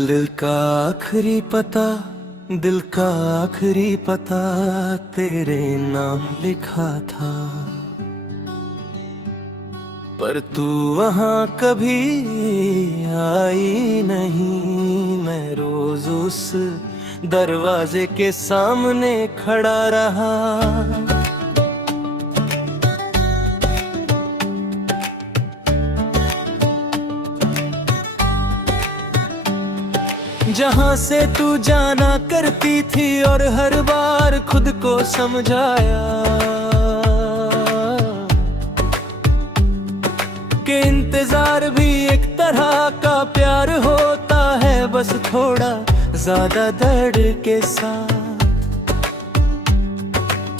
दिल का आखिरी पता, दिल का आखिरी पता तेरे नाम लिखा था, पर तू वहाँ कभी आई नहीं। मैं रोज उस दरवाजे के सामने खड़ा रहा, जहाँ से तू जाना करती थी और हर बार खुद को समझाया कि इंतजार भी एक तरह का प्यार होता है, बस थोड़ा ज्यादा दर्द के साथ।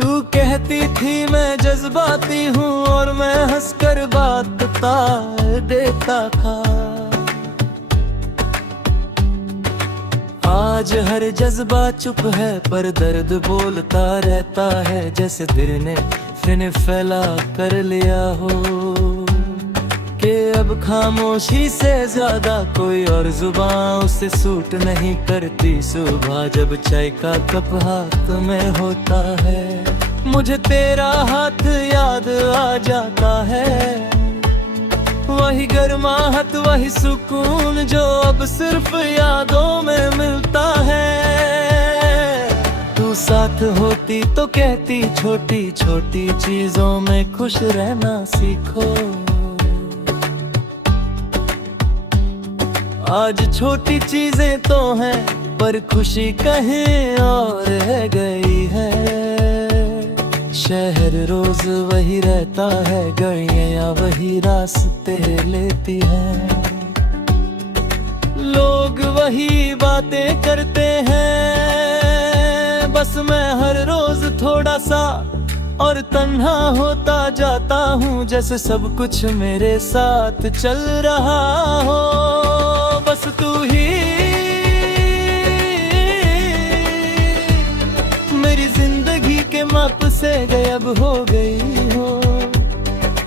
तू कहती थी मैं जज्बाती हूँ और मैं हंसकर बात बता देता था। आज हर जज्बा चुप है पर दर्द बोलता रहता है, जैसे दिल ने फिर फैला कर लिया हो कि अब खामोशी से ज्यादा कोई और जुबान उसे सूट नहीं करती। सुबह जब चाय का कप हाथ में होता है, मुझे तेरा हाथ याद आ जाता है। वही गर्माहट, वही सुकून जो अब सिर्फ यादों में मिलता है। तू साथ होती तो कहती छोटी छोटी चीजों में खुश रहना सीखो। आज छोटी चीजें तो हैं पर खुशी कहीं और रह गई है। शहर रोज वही रहता है, गलियां वही रास्ते लेती हैं, लोग वही बातें करते हैं। बस मैं हर रोज थोड़ा सा और तन्हा होता जाता हूँ, जैसे सब कुछ मेरे साथ चल रहा हो। बस तू ही मेरी जिंदगी के माप से गायब हो गई हो।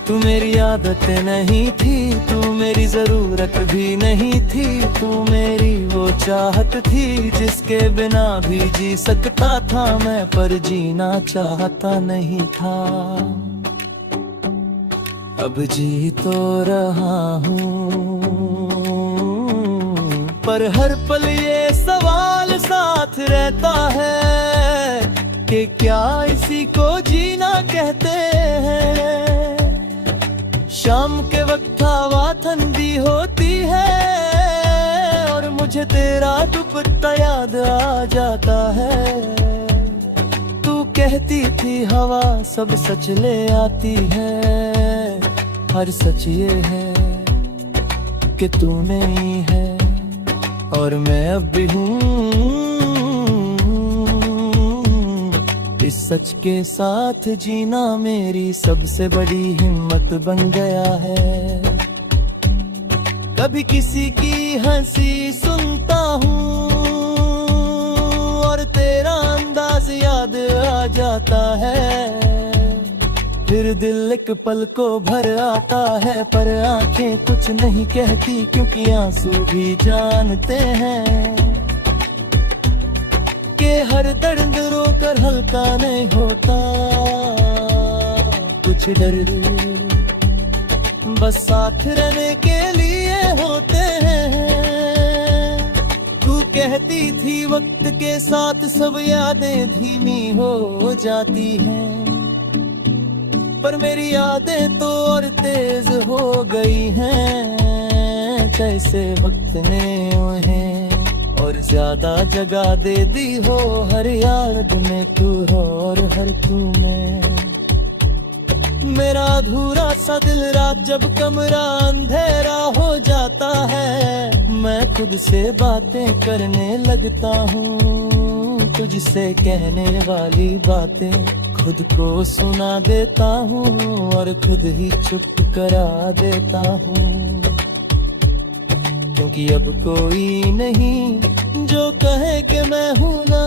तू मेरी आदत नहीं थी, तू मेरी जरूरत भी नहीं थी, तू मेरी वो चाहत थी जिसके बिना भी जी सकता था मैं, पर जीना चाहता नहीं था। अब जी तो रहा हूँ पर हर पल ये सवाल साथ रहता है कि क्या इसी को जीना कहते हैं। शाम के वक्त हवा ठंडी होती है और मुझे तेरा दुपट्टा याद आ जाता है। तू कहती थी हवा सब सच ले आती है, हर सच ये है कि तू नहीं है और मैं अब भी हूँ। इस सच के साथ जीना मेरी सबसे बड़ी हिम्मत बन गया है। कभी किसी की हंसी सुनता हूँ और तेरा अंदाज याद आ जाता है, फिर दिल एक पल को भर आता है, पर आंखें कुछ नहीं कहती क्योंकि आंसू भी जानते हैं कि हर दर्द रोकर हल्का नहीं होता। कुछ दर्द बस साथ रहने के लिए होते हैं। तू कहती थी वक्त के साथ सब यादें धीमी हो जाती हैं, पर मेरी यादें तो और तेज हो गई हैं, जैसे वक्त ने उन्हें और ज्यादा जगह दे दी हो। हर याद में तू हो और हर तू में मेरा अधूरा सा दिल। रात जब कमरा अंधेरा हो जाता है, मैं खुद से बातें करने लगता हूँ, तुझसे कहने वाली बातें खुद को सुना देता हूँ और खुद ही चुप करा देता हूँ, क्योंकि अब कोई नहीं जो कहे कि मैं हूँ ना।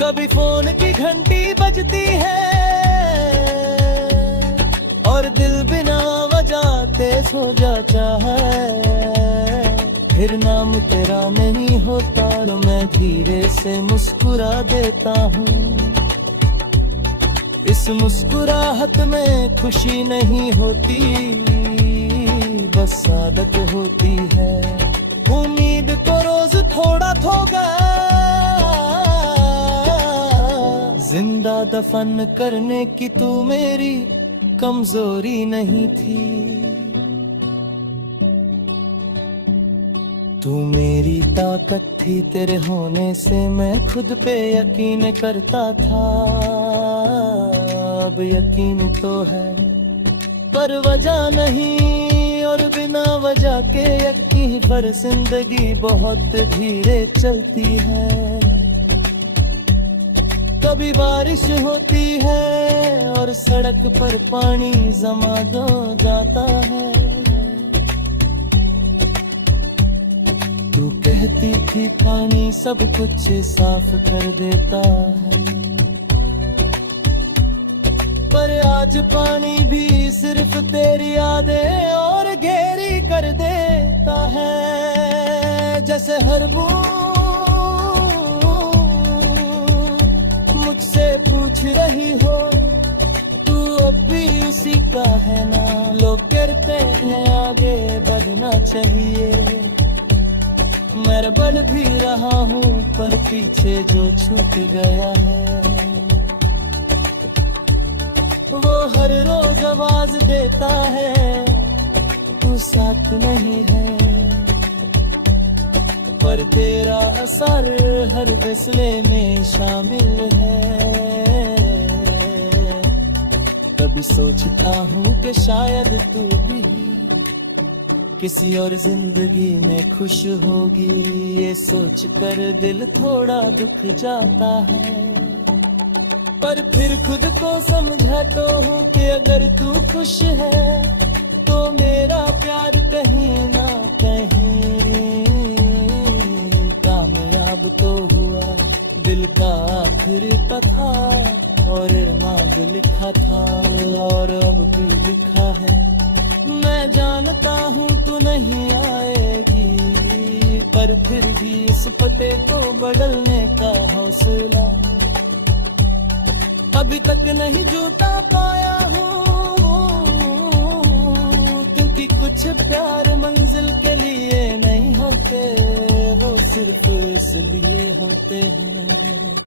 कभी फोन की घंटी बजती है और दिल बिना वजह तेज हो जाता है। फिर नाम तेरा नहीं होता तो मैं धीरे से मुस्कुरा देता हूँ। इस मुस्कुराहट में खुशी नहीं होती, बस आदत होती है। उम्मीद तो रोज थोड़ा थोड़ा जिंदा दफन करने की तू मेरी कमजोरी नहीं थी। तू मेरी ताकत थी, तेरे होने से मैं खुद पे यकीन करता था। अब यकीन तो है पर वजह नहीं, और बिना वजह के यकीन पर जिंदगी बहुत धीरे चलती है। कभी बारिश होती है और सड़क पर पानी जमा हो जाता है। तू कहती थी पानी सब कुछ साफ कर देता है, पर आज पानी भी सिर्फ तेरी यादें और घेरी कर देता है। जैसे हर बूंद मुझसे पूछ रही हो, तू अब भी उसी का है ना। लोग कहते हैं आगे बढ़ना चाहिए, मैं बढ़ भी रहा हूँ पर पीछे जो छूट गया है वो हर रोज आवाज देता है, तू साथ नहीं है। पर तेरा असर हर फैसले में शामिल है। कभी सोचता हूँ कि शायद तू भी किसी और जिंदगी में खुश होगी, ये सोच कर दिल थोड़ा दुख जाता है। पर फिर खुद को समझाता हूँ कि अगर तू खुश है तो मेरा प्यार कहीं ना कहीं कामयाब तो हुआ। दिल का आखिरी पता और इरमाद लिखा था और अब भी लिखा है। मैं जानता हूँ तू नहीं आएगी, पर फिर भी इस पते को बदलने का हौसला अभी तक नहीं जुटा पाया हूँ। क्योंकि कुछ प्यार मंजिल के लिए नहीं होते, वो सिर्फ इसलिए होते हैं।